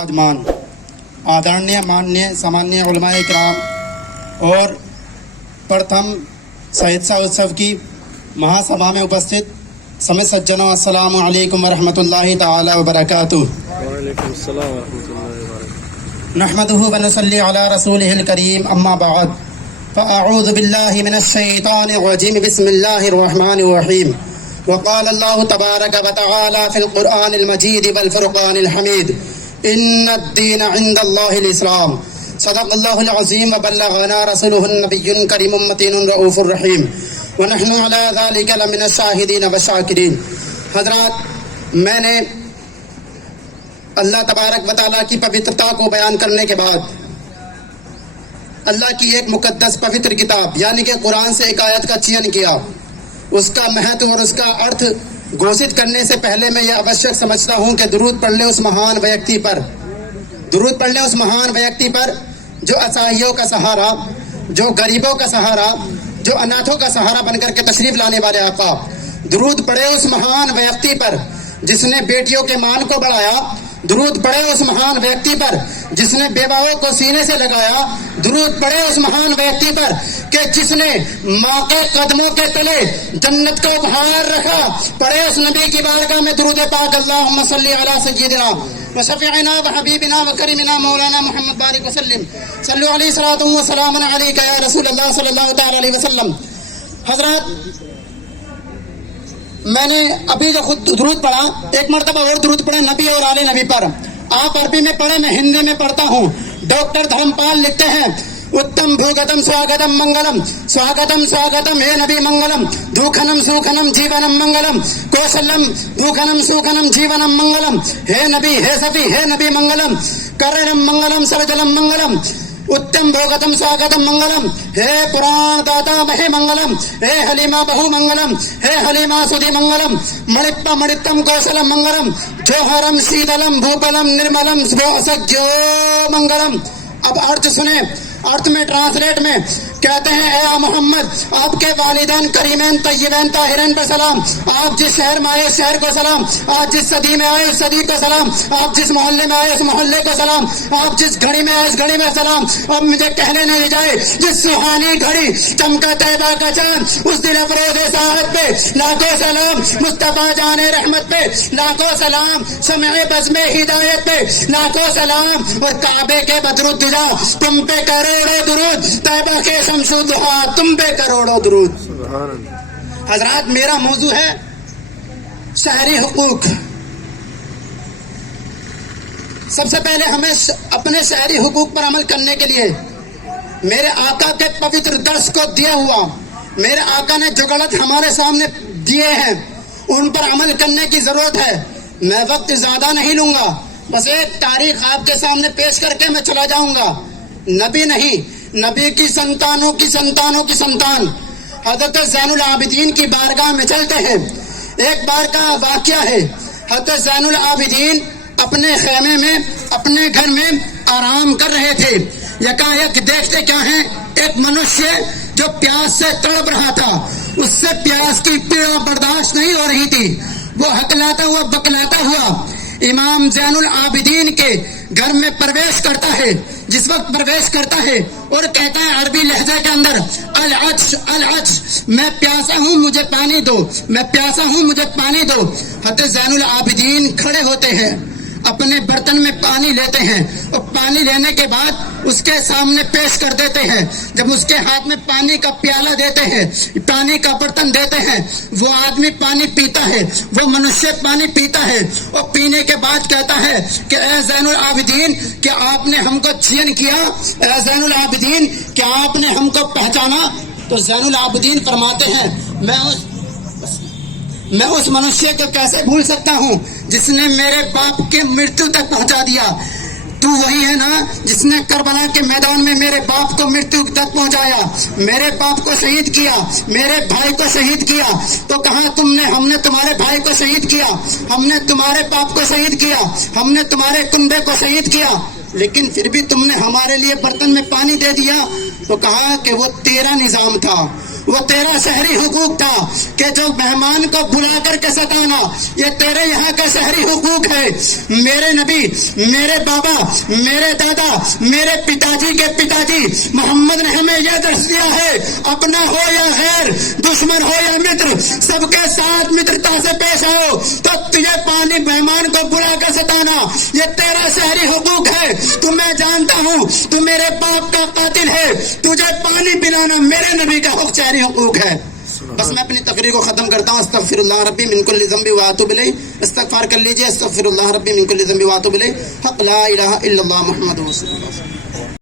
विराजमान आदरणीय माननीय सामान्य उलमाए किराम और प्रथम शहीद शाह उत्सव की महासभा में उपस्थित समस्त सज्जनों, अस्सलामु अलैकुम वरहमतुल्लाहि ताला वबरकातुहू। वालेकुम अस्सलाम वरहमतुल्लाहि वबरकातुहू। नहमदुहु व नसल्ली अला रसूलिहिल करीम, अम्मा बाद, फ़अऊज़ु बिल्लाहि मिनश शैतानिर रजीम, बिस्मिल्लाहिर रहमानिर रहीम। वक़ाल अल्लाहु तबारक व तआला फ़िल क़ुरआनिल मजीद वल फ़ुरक़ानिल हमीद, इन्नद-दीन इंदल्लाहिल इस्लाम। सदक़ल्लाहुल अज़ीम व बल्लगना रसूलुहुन नबियुन करीमुम मतीनुर रऊफ़ुर रहीम व नहनु अला ज़ालिका लमिनश शाहिदीन व शाकिरीन। हज़रात, मैंने अल्लाह तबारक व तआला की पवित्रता को बयान करने के बाद अल्लाह की एक मुकद्दस पवित्र किताब यानी कि कुरान से एक आयत का चयन किया। उसका महत्व और उसका अर्थ घोषित करने से पहले मैं यह आवश्यक समझता हूँ कि दुरूद पढ़ ले उस महान व्यक्ति पर, दुरूद पढ़ ले उस महान व्यक्ति पर जो असहायों का सहारा, जो गरीबों का सहारा, जो अनाथों का सहारा बनकर के तशरीफ लाने वाले आका। दुरूद पढ़े उस महान व्यक्ति पर जिसने बेटियों के मान को बढ़ाया। दुरूद पढ़े उस महान व्यक्ति पर जिसने बेवाओं को सीने से लगाया। दुरूद पढ़े उस महान व्यक्ति पर कि जिसने माँ के कदमों के तले जन्नत का उपहार रखा। पढ़े उस नबी की बारगाह में दुरूद पाक, अल्लाहुम्मा सल्ली अला सय्यिदिना व शफीइना व हबीबिना व करीमिना मौलाना मुहम्मद बारिक वसल्लिम, सल्लु अलैहि सलातु व सलामुन अलैका या रसूल अल्लाह सल्लल्लाहु तआला अलैहि वसल्लम। हजरत, मैंने अभी जो खुद दुरूद पढ़ा, एक मरतबा और दुरूद पढ़े नबी और आले नबी पर। आप अरबी में पढ़े, मैं हिंदी में पढ़ता हूँ। डॉक्टर धर्मपाल लिखते हैं, उत्तम भूगतम स्वागतम मंगलम, स्वागतम स्वागतम हे नबी मंगलम, दुखनम सुखनम जीवनम मंगलम, कौशलम दुखनम सुखनम जीवनम मंगलम, हे नबी हे सफी हे नबी मंगलम, करणम मंगलम सरजलम मंगलम, उत्तम भोगतम स्वागतम मंगलम, हे पुराण दाता महे मंगलम, हे हलीमा बहु मंगलम, हे हलीमा सुधी मंगलम, मणिप्पा मणित्तम कौशलम मंगलम, जोहरम शीतलम भूपलम निर्मलम सज्जो मंगलम। अब अर्थ सुने, अर्थ में ट्रांसलेट में कहते हैं, ए मोहम्मद, आपके वालिदैन करीमैन तय्यबैन ताहिरैन पर सलाम। आप जिस शहर में आए उस शहर को सलाम, आप जिस सदी में आए उस सदी को सलाम, आप जिस मोहल्ले में आए उस मोहल्ले को सलाम, आप जिस घड़ी में आए उस घड़ी में सलाम। अब मुझे कहने नहीं जाए, जिस सुहानी घड़ी चमका तैबा का चांद, उस दिल अफरोज़े साहब पे लाखों सलाम, मुस्तफा जाने रहमत पे लाखों सलाम, शमए बज़्मे हिदायत पे लाखों सलाम, और काबे के बदरुद्दुजा तुम पे करोड़ों दुरूद, तैबा के शमसुद्दुहा तुम पे करोड़ों दुरूद। हजरात, मेरा मौजू है शहरी हुकूक। सबसे पहले हमें अपने शहरी हुकूक पर अमल करने के लिए मेरे आका के पवित्र दर्श को दिया हुआ, मेरे आका ने जो गलत हमारे सामने दिए हैं उन पर अमल करने की जरूरत है। मैं वक्त ज्यादा नहीं लूंगा, बस एक तारीख आपके सामने पेश करके मैं चला जाऊंगा। नबी नहीं, नबी की संतानों की संतानों की संतान हजरत ज़ैनुल आबिदीन की बारगाह में चलते हैं। एक बार का वाकया है, हजरत ज़ैनुल आबिदीन अपने खेमे में, अपने घर में आराम कर रहे थे। यकायक देखते क्या है, एक मनुष्य जो प्यास से तड़प रहा था, उससे प्यास की पीड़ा बर्दाश्त नहीं हो रही थी। वो हकलाता हुआ बकलाता हुआ इमाम ज़ैनुल आबिदीन के घर में प्रवेश करता है। जिस वक्त प्रवेश करता है और कहता है अरबी लहजा के अंदर, अल अच, मैं प्यासा हूँ मुझे पानी दो, मैं प्यासा हूँ मुझे पानी दो। हज़रत ज़ैनुल आबिदीन खड़े होते हैं, अपने बर्तन में पानी लेते हैं और पानी लेने के बाद उसके सामने पेश कर देते हैं। जब उसके हाथ में पानी का प्याला देते हैं, पानी का बर्तन देते हैं, वो आदमी पानी पीता है, वो मनुष्य पानी पीता है और पीने के बाद कहता है कि ए ज़ैनुल आबिदीन, क्या आपने हमको चयन किया? ए ज़ैनुल आबिदीन, क्या आपने हमको पहचाना? तो ज़ैनुल आबिदीन फरमाते हैं, मैं उस मनुष्य को कैसे भूल सकता हूँ जिसने मेरे बाप की मृत्यु तक पहुँचा दिया। तू वही है ना जिसने करबला के मैदान में मेरे बाप को मृत्यु तक पहुँचाया, मेरे बाप को शहीद किया, मेरे भाई को शहीद किया। तो कहा तुमने, हमने तुम्हारे भाई को शहीद किया, हमने तुम्हारे बाप को शहीद किया, हमने तुम्हारे कुंबे को शहीद किया, लेकिन फिर भी तुमने हमारे लिए बर्तन में पानी दे दिया। तो कहा कि वो तेरा निजाम था, وہ تیرا شہری حقوق تھا کہ جو مہمان کو بلا کر کے ستانا یہ تیرے یہاں کا شہری حقوق ہے. میرے نبی، میرے بابا، میرے دادا، میرے پتا جی کے پتا جی محمد نے ہمیں یہ درس دیا ہے، اپنا ہو یا غیر، دشمن ہو یا متر، سب کے ساتھ مترتا سے پیش آؤ. تو تجھے پانی مہمان کو بلا کر ستانا یہ تیرا شہری حقوق ہے. تو میں جانتا ہوں تو میرے باپ کا قاتل ہے، تجھے پانی پلانا میرے نبی کا حق شہری حقوق ہے. بس میں اپنی تقریر کو ختم کرتا ہوں. استغفر اللہ ربی من کل ذنب واتوب الیہ. استغفار کر لیجئے. استغفر اللہ ربی من کل ذنب واتوب الیہ. حق لا الہ الا اللہ محمد رسول اللہ.